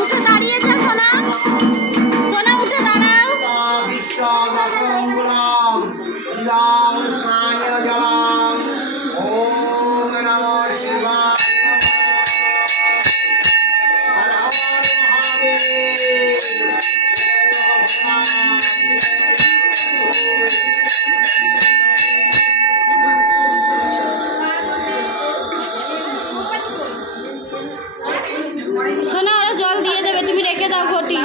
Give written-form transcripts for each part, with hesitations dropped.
উঠে দাঁড়িয়েছে সোনা, সোনা উঠে দাঁড়াও। সোনা ওরা জল দিয়ে দেবে, তুমি রেখে দাও ঘটি।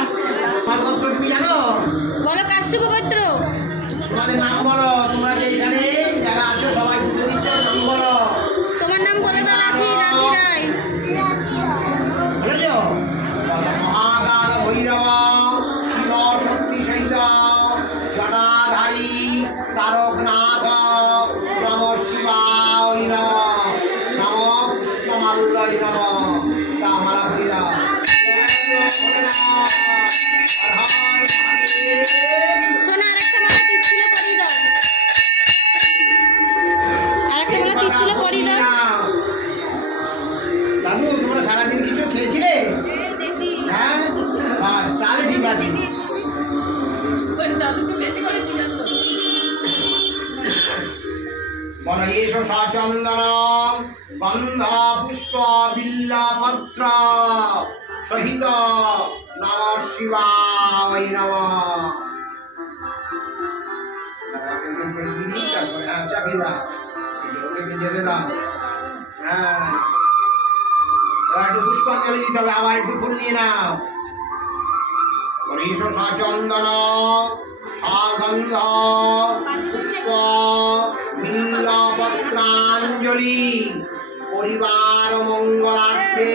বলো কাশ্যপ গোত্র। তোমাদের নাম বলো, তোমরা যে এখানে যারা আছো সবাই পুজো দিচ্ছ, নাম বলো। তোমার নাম বলে দাও। রাখি, রাখি রায়। বলেছ? মহাকাল ভৈরব শিব শক্তি সহিত জটাধারী তারকনাথ নম শিবায় নম, নম পুষ্পমাল্যয় নম। তা মালা করি দাও। সোনা আরেকটা মালা ত্রিশূলে পরিয়ে দাও, আরেকটা মালা ত্রিশূলে পরিয়ে দাও। দাদু তোমরা সারাদিন কিছু খেয়েছিলে? হ্যাঁ, বাস তাহলে ঠিক আছে। বলো এসো সচন্দন গন্ধ পুষ্প বিল্লপত্র সহিত নম শিবায় নম। তারপরে চাপিয়ে দাও, যেতে দাও। হ্যাঁ, এবার একটু পুষ্পাঞ্জলি দিতে হবে, আবার একটু ফুল নিয়ে নাও। এসো সচন্দন সগন্ধ পুষ্প বিল্লপত্রাঞ্জলি পরিবার মঙ্গলার্থে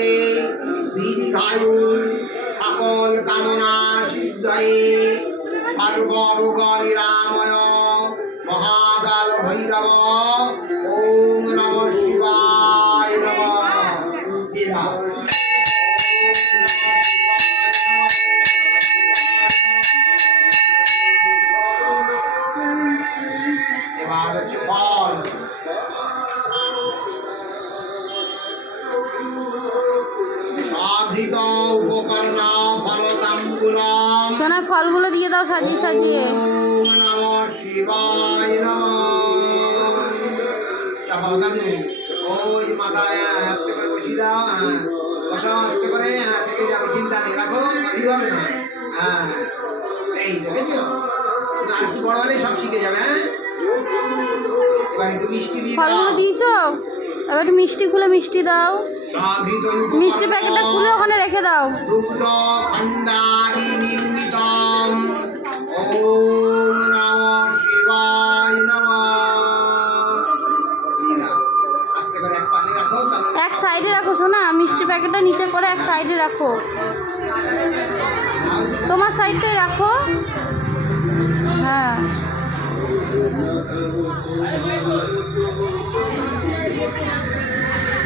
দীর্ঘায়ু সকল কামনা সিদ্ধয়ে সর্বরোগ নিরাময় মহাকাল ভৈরব ওম নমঃ শিবায় নমঃ। দিয়ে দাও। এবার হচ্ছে ফল। সাধৃত উপকরণ ফলতাম্বুলম। সোনা ফলগুলো দিয়ে দাও সাজিয়ে সাজিয়ে। ওম নমঃ শিবায় নমঃ। চাপাও দাদু, ওই মাথায় আস্তে করে বসিয়ে দাও। হ্যাঁ, বসাও আস্তে করে। হ্যাঁ, থেকে যাবে, চিন্তা নেই, রাখো, ঠিক হবে না। হ্যাঁ, এই দেখেছো, আর একটু বড় হলে সব শিখে যাবে। হ্যাঁ, এবার একটু মিষ্টি দিয়ে দাও। ফলগুলো দিয়েছো, এবার একটু মিষ্টি খুলে মিষ্টি দাও। মিষ্টি প্যাকেটটা খুলে ওখানে রেখে দাও। দুগ্ধ খণ্ডাদি নির্মিতম। ওম নমঃ শিবায় নমঃ। সিধা আস্তে করে এক পাশে রাখো, তাহলে এক সাইডে রাখো সোনা, মিষ্টি প্যাকেটটা নিচে করে এক সাইডে রাখো, তোমার সাইডটাই রাখো। হ্যাঁ,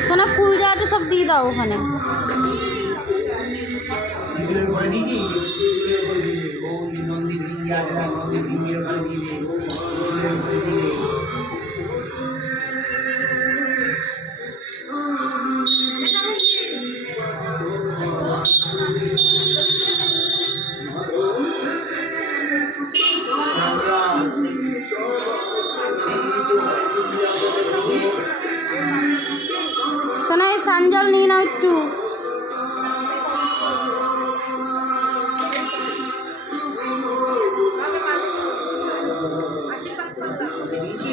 সোনা ফুল যা আছে সব দিয়ে দাও ওখানে। ত্রিশূলের উপরে দিয়েছি, ত্রিশূলের উপরে দিয়ে দে। ওই নন্দী ভৃঙ্গি আছে না, নন্দী ভৃঙ্গির ওখানে দিয়ে দে, ত্রিশূলের উপরে দিয়ে দে। সোনা এই সানজল নিয়ে নাও একটু। দিয়েছি